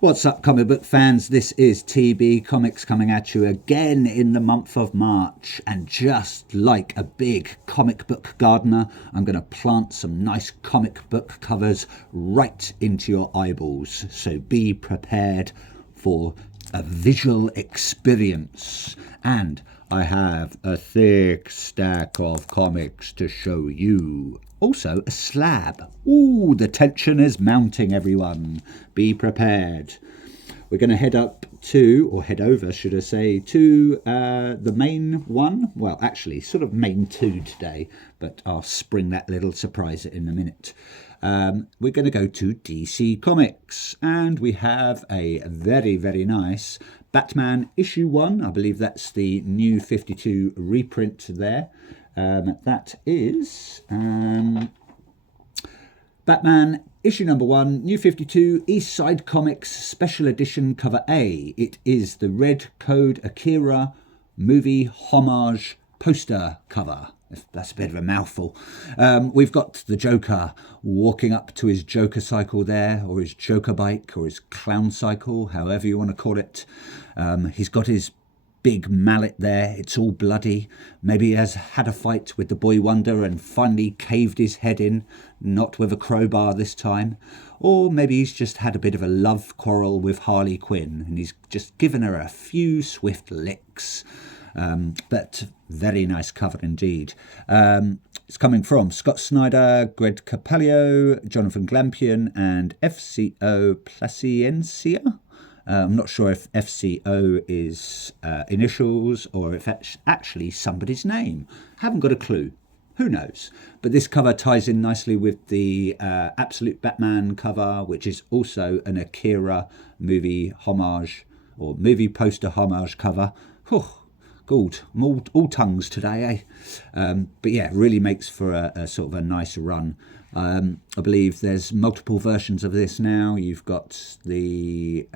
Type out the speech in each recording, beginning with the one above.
What's up, comic book fans? This is TB Comics coming at you again in the month of March. And just like a big comic book gardener, I'm going to plant some nice comic book covers right into your eyeballs. So be prepared for a visual experience. And I have a thick stack of comics to show you. Also, a slab. Ooh, the tension is mounting, everyone. Be prepared. We're going to head up to, or head over, should I say, to the main one. Well, actually, sort of main two today, but I'll spring that little surprise in a minute. We're going to go to DC Comics, and we have a very, very nice Batman issue 1. I believe that's the new 52 reprint there. That is Batman issue number 1, New 52, East Side Comics Special Edition cover A. It is the Red Code Akira movie homage poster cover. That's a bit of a mouthful. We've got the Joker walking up to his Joker cycle there, or his Joker bike, or his clown cycle, however you want to call it. He's got his big mallet there. It's all bloody. Maybe he has had a fight with the Boy Wonder and finally caved his head in, not with a crowbar this time. Or maybe he's just had a bit of a love quarrel with Harley Quinn and he's just given her a few swift licks. But very nice cover indeed. It's coming from Scott Snyder, Greg Capello, Jonathan Glampion and FCO Placiencia. I'm not sure if FCO is initials or if it's actually somebody's name. Haven't got a clue. Who knows? But this cover ties in nicely with the Absolute Batman cover, which is also an Akira movie homage or movie poster homage cover. Whew, good. I'm all tongues today, eh? But yeah, really makes for a sort of a nice run. I believe there's multiple versions of this now. You've got the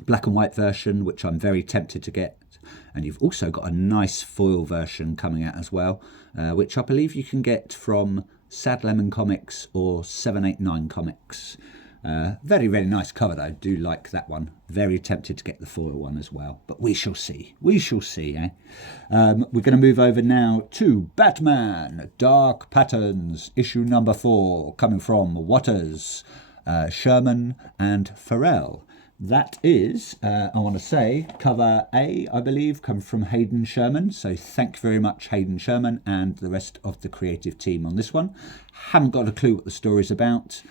black and white version, which I'm very tempted to get. And you've also got a nice foil version coming out as well, which I believe you can get from Sad Lemon Comics or 789 Comics. Very, very nice cover though. I do like that one. Very tempted to get the foil one as well. But we shall see. We shall see, eh? We're going to move over now to Batman Dark Patterns, issue number 4, coming from Waters, Sherman and Farrell. That is, I want to say, cover A, I believe, come from Hayden Sherman. So thank you very much, Hayden Sherman, and the rest of the creative team on this one. Haven't got a clue what the story's about.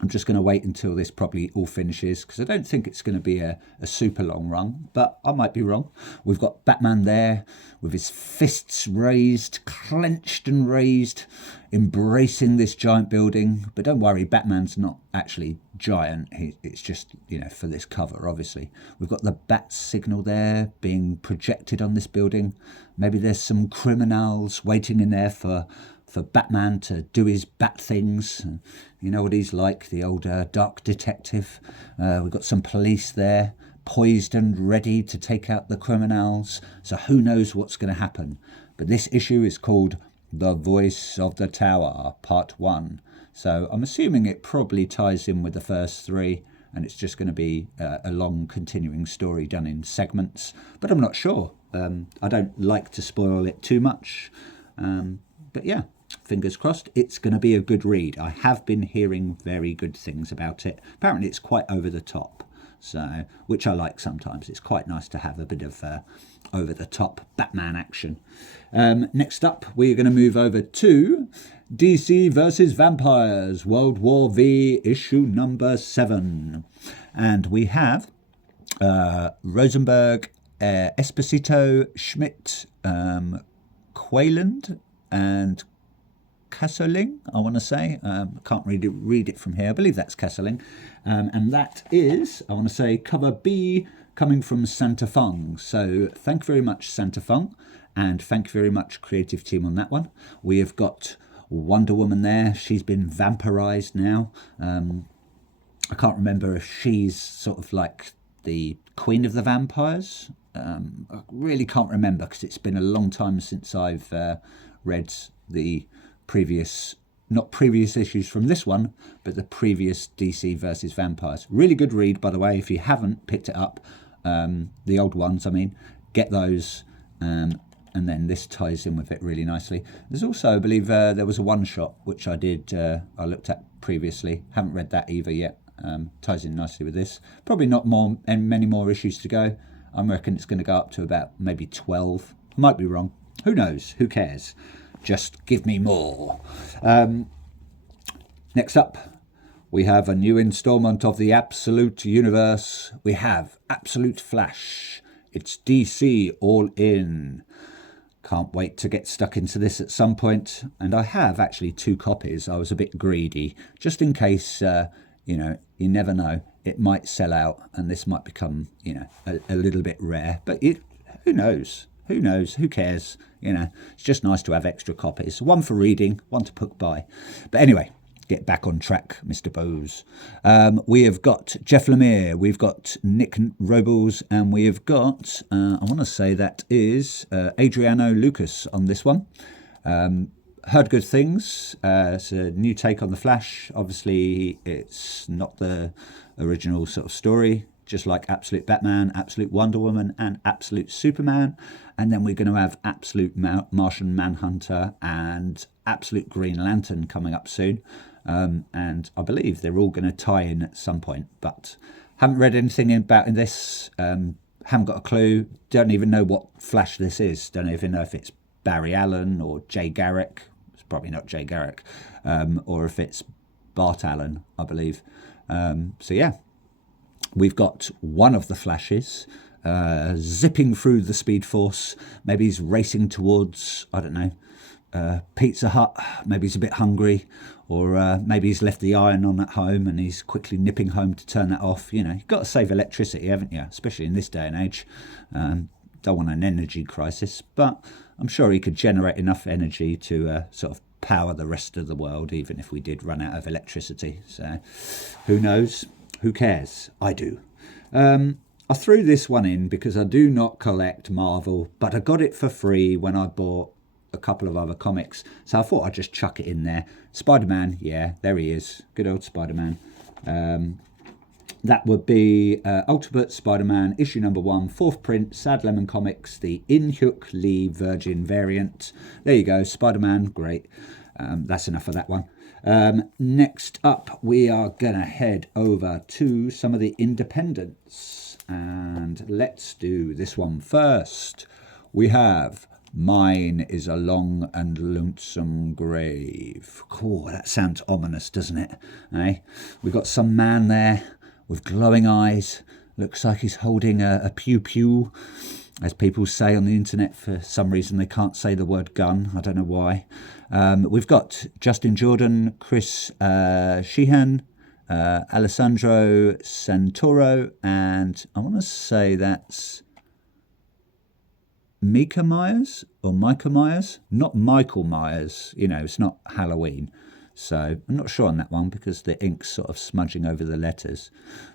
I'm just going to wait until this probably all finishes because I don't think it's going to be a super long run, but I might be wrong. We've got Batman there with his fists raised, clenched and raised, embracing this giant building. But don't worry, Batman's not actually giant. It's just, for this cover, obviously. We've got the bat signal there being projected on this building. Maybe there's some criminals waiting in there for Batman to do his bat things. You know what he's like, the old dark detective. We've got some police there, poised and ready to take out the criminals. So who knows what's going to happen. But this issue is called The Voice of the Tower, Part 1. So I'm assuming it probably ties in with the first 3, and it's just going to be a long continuing story done in segments. But I'm not sure. I don't like to spoil it too much. But yeah, fingers crossed, it's going to be a good read. I have been hearing very good things about it. Apparently it's quite over the top, so which I like sometimes. It's quite nice to have a bit of over the top Batman action. Next up, we're going to move over to DC versus Vampires, World War V, issue number 7. And we have Rosenberg, Esposito, Schmidt, Quayland, and Kesselring, I want to say. Can't read it from here. I believe that's Kesselring. And that is, I want to say, cover B, coming from Santa Fung. So thank you very much, Santa Fung. And thank you very much, creative team, on that one. We have got Wonder Woman there. She's been vampirized now. I can't remember if she's sort of like the queen of the vampires. I really can't remember because it's been a long time since I've read the previous not previous issues from this one, but the previous DC versus Vampires. Really good read, by the way. If you haven't picked it up, the old ones, I mean, get those. And then this ties in with it really nicely. There's also, I believe, there was a one-shot, which I looked at previously. Haven't read that either yet. Ties in nicely with this. Probably not more and many more issues to go. I reckon it's going to go up to about maybe 12. Might be wrong. Who knows? Who cares? Just give me more. Next up, we have a new installment of the Absolute Universe. We have Absolute Flash. It's DC All In. Can't wait to get stuck into this at some point. And I have actually 2 copies. I was a bit greedy, just in case, you never know. It might sell out and this might become, a little bit rare. But who knows? Who knows? Who cares? It's just nice to have extra copies. One for reading, one to put by. But anyway, get back on track, Mr. Bose. We have got Jeff Lemire, we've got Nick Robles, and we have got, I want to say that is Adriano Lucas on this one. Heard good things. It's a new take on The Flash. Obviously, it's not the original sort of story, just like Absolute Batman, Absolute Wonder Woman, and Absolute Superman. And then we're going to have Absolute Martian Manhunter and Absolute Green Lantern coming up soon. And I believe they're all going to tie in at some point, but haven't read anything about in this. Haven't got a clue. Don't even know what Flash this is. Don't even know if it's Barry Allen or Jay Garrick. It's probably not Jay Garrick. Or if it's Bart Allen, I believe. So yeah, we've got one of the Flashes zipping through the Speed Force. Maybe he's racing towards, I don't know, Pizza Hut. Maybe he's a bit hungry, or maybe he's left the iron on at home and he's quickly nipping home to turn that off. You've got to save electricity, haven't you? Especially in this day and age. Don't want an energy crisis, but I'm sure he could generate enough energy to sort of power the rest of the world, even if we did run out of electricity. So who knows? Who cares? I do. I threw this one in because I do not collect Marvel, but I got it for free when I bought a couple of other comics, so I thought I'd just chuck it in there. Spider-Man, yeah, there he is. Good old Spider-Man. That would be Ultimate Spider-Man, issue number 1, 4th print, Sad Lemon Comics, the In-Hyuk Lee Virgin variant. There you go, Spider-Man, great. That's enough of that one. Next up, we are going to head over to some of the independents. And let's do this one first. We have Mine is a Long and Lonesome Grave. Cool, that sounds ominous, doesn't it? Eh? We've got some man there with glowing eyes. Looks like he's holding a pew-pew, as people say on the internet. For some reason, they can't say the word gun. I don't know why. We've got Justin Jordan, Chris Sheehan, Alessandro Santoro, and I want to say that's Micah Myers or Micah Myers, not Michael Myers. It's not Halloween, so I'm not sure on that one because the ink's sort of smudging over the letters.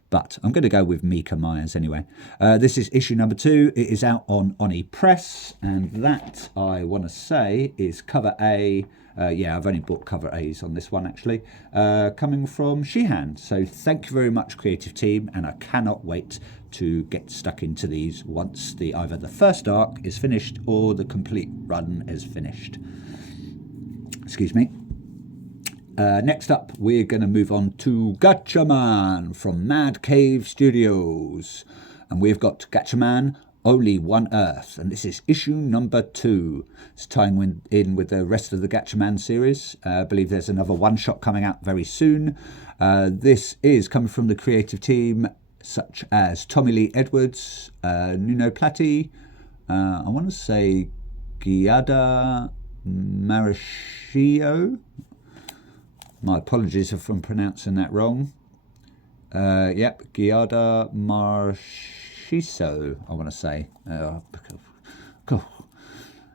But I'm going to go with Micah Myers anyway. This is issue number 2. It is out on Oni Press, and that, I want to say, is cover A. Yeah, I've only bought cover A's on this one, actually, coming from Sheehan. So thank you very much, creative team, and I cannot wait to get stuck into these once either the first arc is finished or the complete run is finished. Excuse me. Next up, we're going to move on to Gatchaman from Mad Cave Studios. And we've got Gatchaman, Only One Earth. And this is issue number 2. It's tying in with the rest of the Gatchaman series. I believe there's another one-shot coming out very soon. This is coming from the creative team, such as Tommy Lee Edwards, Nuno Platti, I want to say Giada Marashio. My apologies if I'm pronouncing that wrong. Yep, Giada Marshiso, I want to say.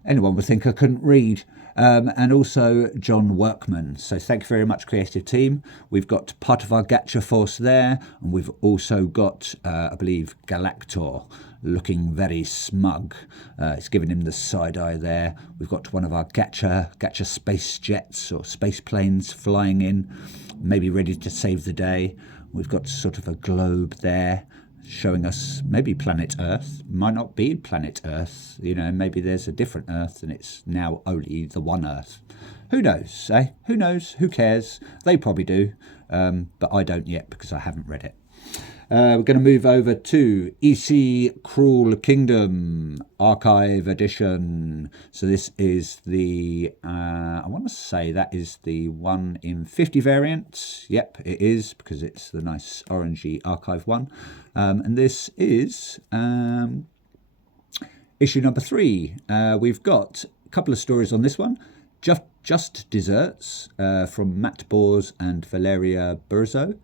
Anyone would think I couldn't read. and also John Workman. So thank you very much, creative team. We've got part of our Gacha force there, and we've also got, I believe, Galactor looking very smug. It's giving him the side eye there. We've got one of our Gacha space jets or space planes flying in, maybe ready to save the day. We've got sort of a globe there showing us maybe planet Earth. Might not be planet Earth, you know, maybe there's a different Earth and it's now only the one Earth. Who knows, eh? Who knows? Who cares? They probably do, but I don't yet because I haven't read it. We're going to move over to EC Cruel Kingdom Archive Edition. So this is the, I want to say that is the 1 in 50 variant. Yep, it is, because it's the nice orangey archive one. And this is issue number 3. We've got a couple of stories on this one. Just Desserts from Matt Bors and Valeria Burzo.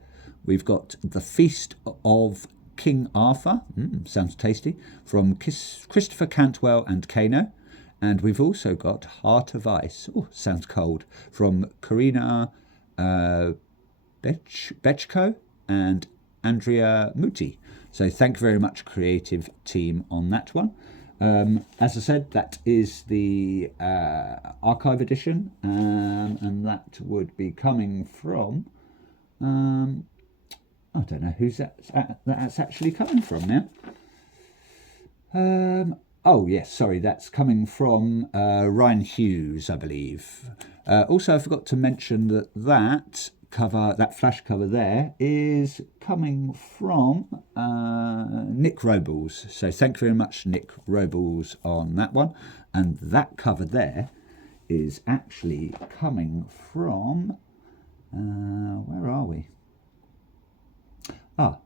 We've got The Feast of King Arthur, sounds tasty, from Christopher Cantwell and Kano. And we've also got Heart of Ice, sounds cold, from Karina Bechko and Andrea Muti. So thank you very much, creative team, on that one. As I said, that is the archive edition, and that would be coming from... I don't know who's that's actually coming from now. Oh, yes, sorry, that's coming from Ryan Hughes, I believe. Also, I forgot to mention that flash cover there is coming from Nick Robles. So thank you very much, Nick Robles, on that one. And that cover there is actually coming from... where are we?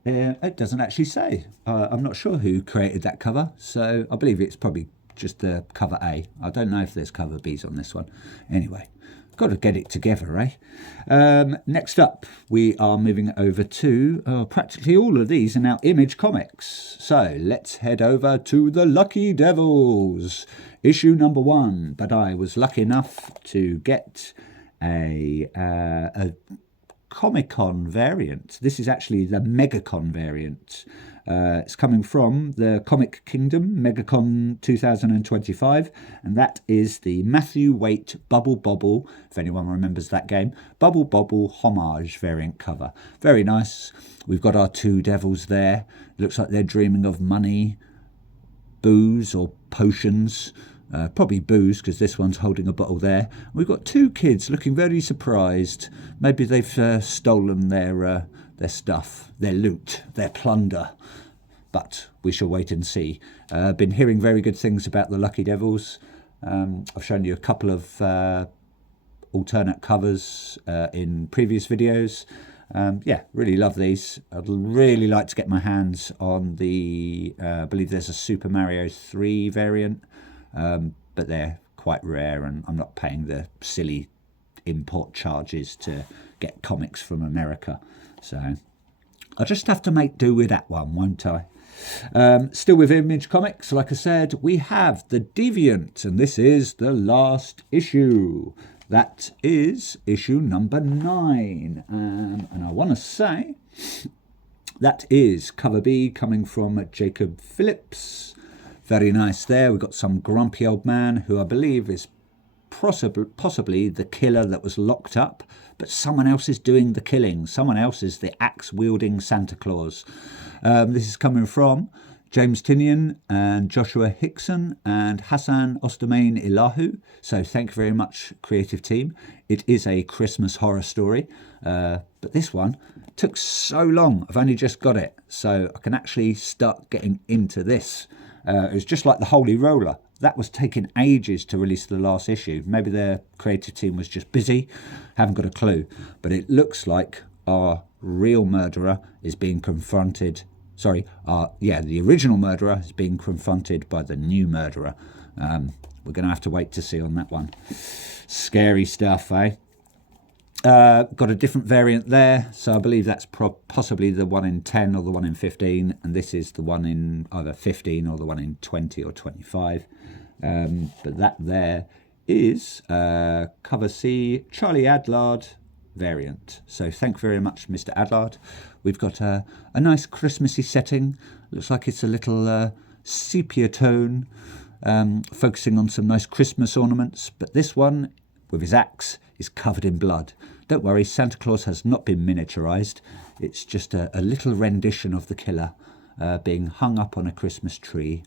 It doesn't actually say. I'm not sure who created that cover, so I believe it's probably just the cover A. I don't know if there's cover Bs on this one. Anyway, got to get it together, eh? Next up, we are moving over to practically all of these are now Image Comics. So let's head over to the Lucky Devils, issue number 1. But I was lucky enough to get a Comic-Con variant. This is actually the MegaCon variant. It's coming from the Comic Kingdom MegaCon 2025, and that is the Matthew Waite Bubble Bobble, if anyone remembers that game, Bubble Bobble homage variant cover. Very nice. We've got our 2 devils there. Looks like they're dreaming of money, booze or potions. Probably booze, because this one's holding a bottle there. We've got 2 kids looking very surprised. Maybe they've stolen their stuff, their loot, their plunder. But we shall wait and see. Been hearing very good things about the Lucky Devils. I've shown you a couple of alternate covers in previous videos. Yeah, really love these. I'd really like to get my hands on the, I believe there's a Super Mario 3 variant. But they're quite rare, and I'm not paying the silly import charges to get comics from America. So I'll just have to make do with that one, won't I? Still with Image Comics, like I said, we have The Deviant, and this is the last issue. That is issue number 9. And I want to say that is cover B coming from Jacob Phillips. Very nice there. We've got some grumpy old man who I believe is possibly the killer that was locked up, but someone else is doing the killing. Someone else is the axe-wielding Santa Claus. This is coming from James Tinian and Joshua Hickson and Hassan Ostermain Ilahu. So thank you very much, creative team. It is a Christmas horror story, but this one took so long. I've only just got it, so I can actually start getting into this. It was just like the Holy Roller. That was taking ages to release the last issue. Maybe their creative team was just busy. Haven't got a clue. But it looks like our real murderer is being confronted. Sorry, the original murderer is being confronted by the new murderer. We're going to have to wait to see on that one. Scary stuff, eh? Got a different variant there, so I believe that's possibly the 1 in 10 or the 1 in 15, and this is the 1 in either 15 or the 1 in 20 or 25. But that there is cover C, Charlie Adlard variant. So thank you very much, Mr. Adlard. We've got a nice Christmassy setting. Looks like it's a little sepia tone, focusing on some nice Christmas ornaments. But this one, with his axe, is covered in blood. Don't worry, Santa Claus has not been miniaturized. It's just a little rendition of the killer being hung up on a Christmas tree.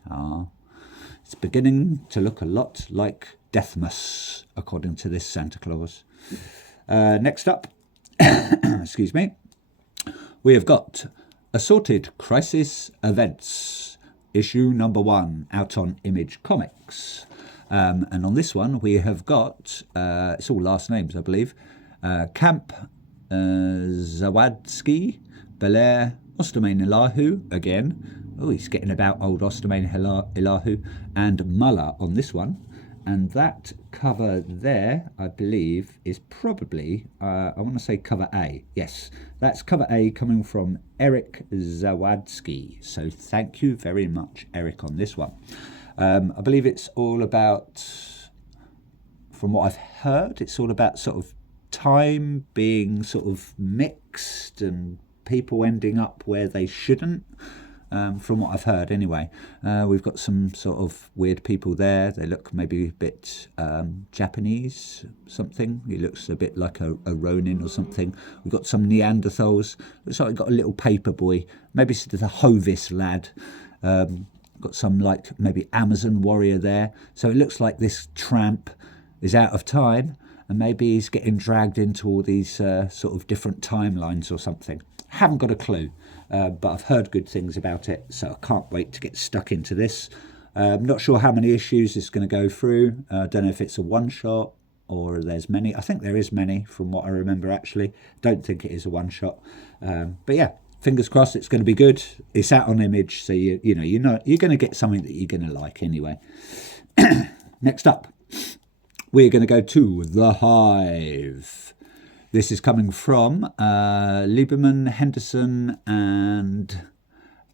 It's beginning to look a lot like Deathmas, according to this Santa Claus. Next up, excuse me, we have got Assorted Crisis Events, issue number 1, out on Image Comics. And on this one, we have got, it's all last names, I believe, Camp Zawadsky, Belair, Ostermain Elahu again. Oh, he's getting about old Ostermain Elahu, and Muller on this one. And that cover there, I believe, is probably, I want to say cover A. Yes, that's cover A coming from Eric Zawadsky. So thank you very much, Eric, on this one. I believe it's all about, from what I've heard, it's all about sort of time being sort of mixed and people ending up where they shouldn't. From what I've heard anyway. We've got some sort of weird people there. They look maybe a bit Japanese, something. He looks a bit like a Ronin or something. We've got some Neanderthals. Looks like we've got a little paper boy. Maybe it's the Hovis lad. Got some like maybe Amazon warrior there. So it looks like this tramp is out of time and maybe he's getting dragged into all these sort of different timelines or something. Haven't got a clue. But I've heard good things about it, so I can't wait to get stuck into this. I'm not sure how many issues it's going to go through. I don't know if it's a one-shot or there's many. I think there is many from what I remember, actually. Don't think it is a one-shot. But yeah, fingers crossed it's going to be good. It's out on Image, so you know you're going to get something that you're going to like anyway. Next up, we're going to go to The Hive. This is coming from Lieberman, Henderson, and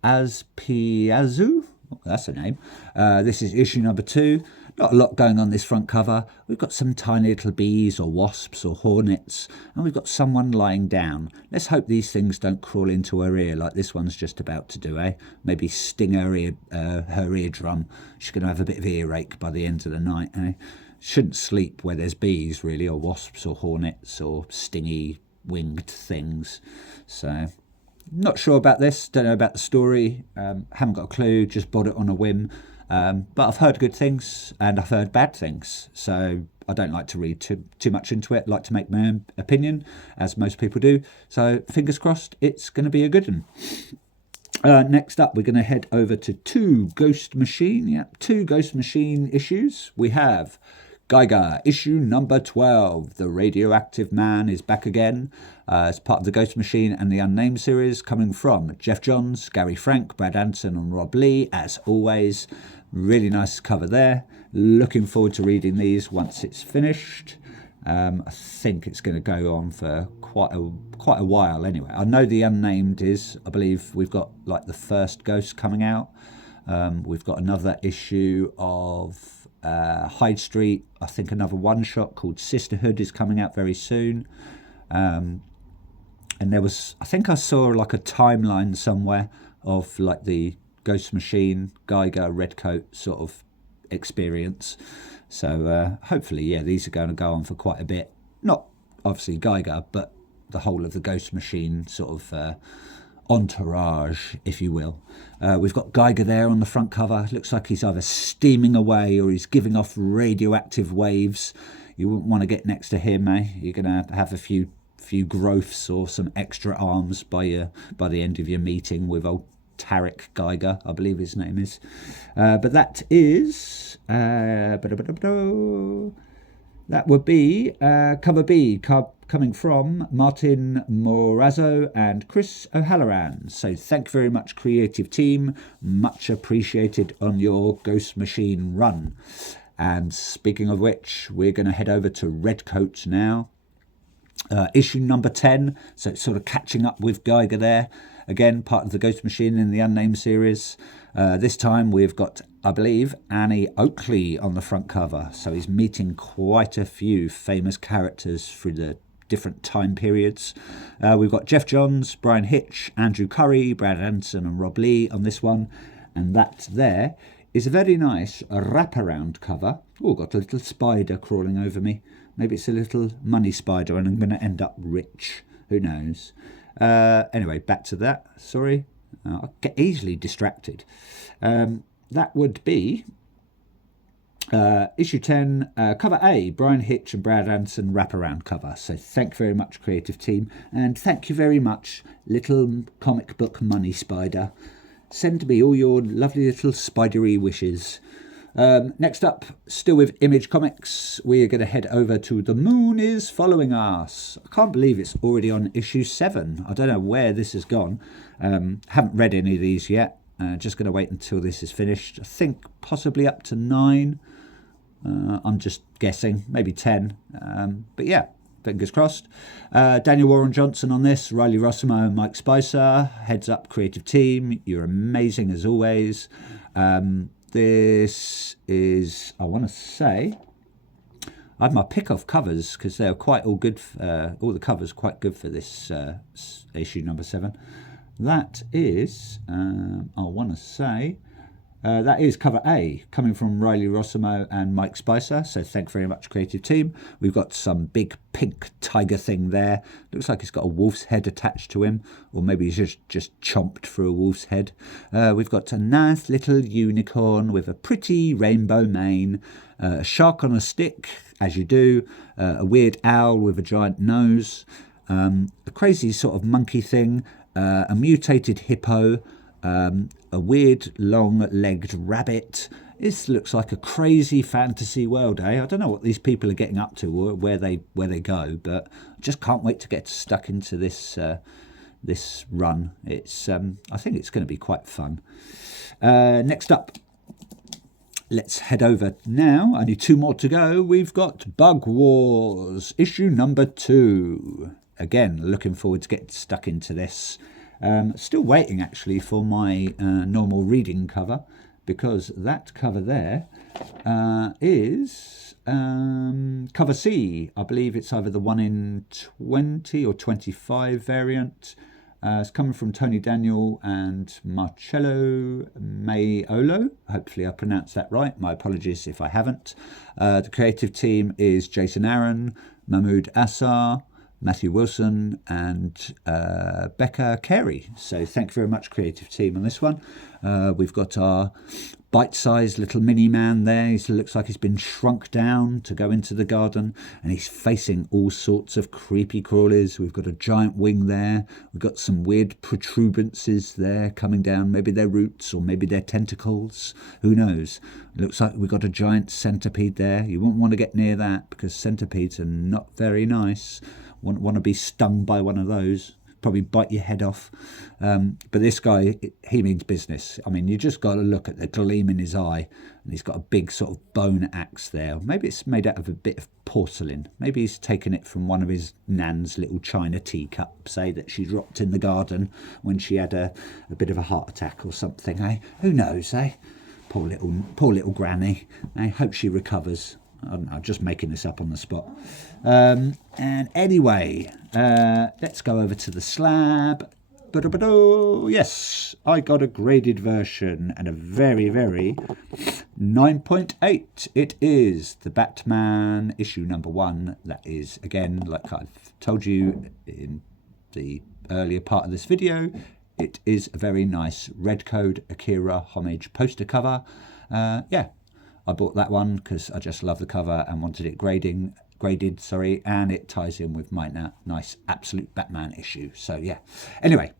Azpiazu. Oh, that's a name. This is issue number 2. Not a lot going on this front cover. We've got some tiny little bees or wasps or hornets, and we've got someone lying down. Let's hope these things don't crawl into her ear like this one's just about to do, eh? Maybe sting her eardrum. She's going to have a bit of earache by the end of the night, eh? Shouldn't sleep where there's bees, really, or wasps or hornets or stingy winged things. So, not sure about this. Don't know about the story. Haven't got a clue. Just bought it on a whim. But I've heard good things and I've heard bad things. So I don't like to read too much into it. I like to make my own opinion, as most people do. So fingers crossed, it's going to be a good one. Next up, we're going to head over to two Ghost Machine issues. We have Geiger, issue number 12. The Radioactive Man is back again as part of the Ghost Machine and the Unnamed series, coming from Jeff Johns, Gary Frank, Brad Anderson and Rob Lee, as always. Really nice cover there. Looking forward to reading these once it's finished. I think it's going to go on for quite a while anyway. I know the Unnamed is, I believe we've got like the first Ghost coming out. We've got another issue of Hyde Street. I think another one-shot called Sisterhood is coming out very soon. And there was, I think I saw like a timeline somewhere of like the Ghost Machine, Geiger, Redcoat sort of experience. So hopefully, yeah, these are going to go on for quite a bit. Not obviously Geiger, but the whole of the Ghost Machine sort of entourage, if you will. We've got Geiger there on the front cover. Looks like he's either steaming away or he's giving off radioactive waves. You wouldn't want to get next to him, eh? You're going to have a few growths or some extra arms by the end of your meeting with old Tarek Geiger, I believe his name is. But that is that would be cover B, coming from Martin Morazzo and Chris O'Halloran. So thank you very much, creative team. Much appreciated on your Ghost Machine run. And speaking of which, we're going to head over to Redcoat now. Issue number 10, so it's sort of catching up with Geiger there. Again, part of the Ghost Machine in the Unnamed series. This time we've got I believe, Annie Oakley on the front cover. So he's meeting quite a few famous characters through the different time periods. We've got Jeff Johns, Brian Hitch, Andrew Curry, Brad Anderson and Rob Lee on this one. And that there is a very nice wraparound cover. Oh, got a little spider crawling over me. Maybe it's a little money spider and I'm going to end up rich. Who knows? Anyway, back to that. Sorry. I get easily distracted. That would be issue 10, cover A, Brian Hitch and Brad Anderson wraparound cover. So thank you very much, creative team. And thank you very much, little comic book money spider. Send me all your lovely little spidery wishes. Next up, still with Image Comics, we are going to head over to The Moon is Following Us. I can't believe it's already on issue 7. I don't know where this has gone. Haven't read any of these yet. Just going to wait until this is finished. I think possibly up to 9. I'm just guessing, maybe 10. But yeah, fingers crossed. Daniel Warren Johnson on this, Riley Rossimo and Mike Spicer. Heads up, creative team. You're amazing as always. This is, I want to say, I have my pick of covers because they're quite all good. All the covers quite good for this issue number 7. That is, I want to say, that is cover A, coming from Riley Rossimo and Mike Spicer. So thank you very much, creative team. We've got some big pink tiger thing there. Looks like it's got a wolf's head attached to him, or maybe he's just chomped through a wolf's head. We've got a nice little unicorn with a pretty rainbow mane, a shark on a stick, as you do, a weird owl with a giant nose, a crazy sort of monkey thing, a mutated hippo, a weird long-legged rabbit. This looks like a crazy fantasy world, eh? I don't know what these people are getting up to or where they go, but I just can't wait to get stuck into this this run. It's I think it's going to be quite fun. Next up, let's head over now. Only 2 more to go. We've got Bug Wars, issue number 2. Again, looking forward to getting stuck into this. Still waiting actually for my normal reading cover, because that cover there is cover C. I believe it's either the 1 in 20 or 25 variant. It's coming from Tony Daniel and Marcello Maiolo. Hopefully I pronounced that right. My apologies if I haven't. The creative team is Jason Aaron, Mahmoud Assar, Matthew Wilson and Becca Carey. So thank you very much, creative team, on this one. We've got our bite-sized little mini man there. He looks like he's been shrunk down to go into the garden, and he's facing all sorts of creepy crawlies. We've got a giant wing there. We've got some weird protuberances there coming down. Maybe they're roots or maybe they're tentacles. Who knows? Looks like we've got a giant centipede there. You wouldn't want to get near that because centipedes are not very nice. Wouldn't want to be stung by one of those. Probably bite your head off. But this guy, he means business. I mean, you just got to look at the gleam in his eye, and he's got a big sort of bone axe there. Maybe it's made out of a bit of porcelain. Maybe he's taken it from one of his nan's little china teacups, say, that she dropped in the garden when she had a bit of a heart attack or something, eh? Who knows, eh? Poor little granny. I hope she recovers. I'm just making this up on the spot. And anyway, let's go over to the slab. Yes, I got a graded version and a very, very 9.8. It is the Batman issue number 1. That is, again, like I've told you in the earlier part of this video, it is a very nice Red Code Akira homage poster cover. Yeah. I bought that one because I just love the cover and wanted it graded, and it ties in with my nice Absolute Batman issue. So yeah. Anyway,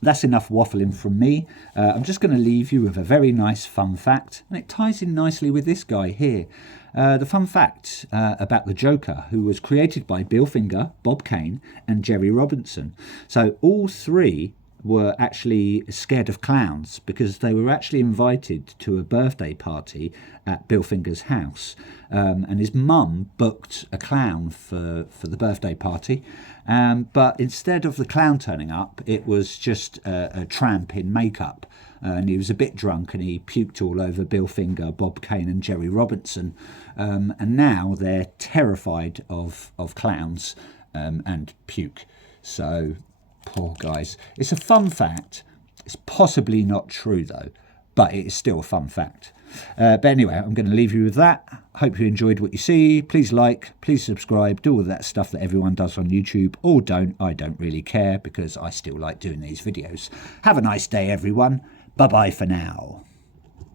that's enough waffling from me. I'm just going to leave you with a very nice fun fact, and it ties in nicely with this guy here. The fun fact about the Joker, who was created by Bill Finger, Bob Kane, and Jerry Robinson. So all 3 were actually scared of clowns because they were actually invited to a birthday party at Bill Finger's house, and his mum booked a clown for the birthday party, but instead of the clown turning up, it was just a tramp in makeup. and he was a bit drunk and he puked all over Bill Finger, Bob Kane and Jerry Robinson. And now they're terrified of clowns and puke. So, poor guys. It's a fun fact. It's possibly not true though, but it is still a fun fact. But anyway, I'm going to leave you with that. Hope you enjoyed what you see. Please like, please subscribe, do all that stuff that everyone does on YouTube, or don't. I don't really care because I still like doing these videos. Have a nice day, everyone. Bye-bye for now.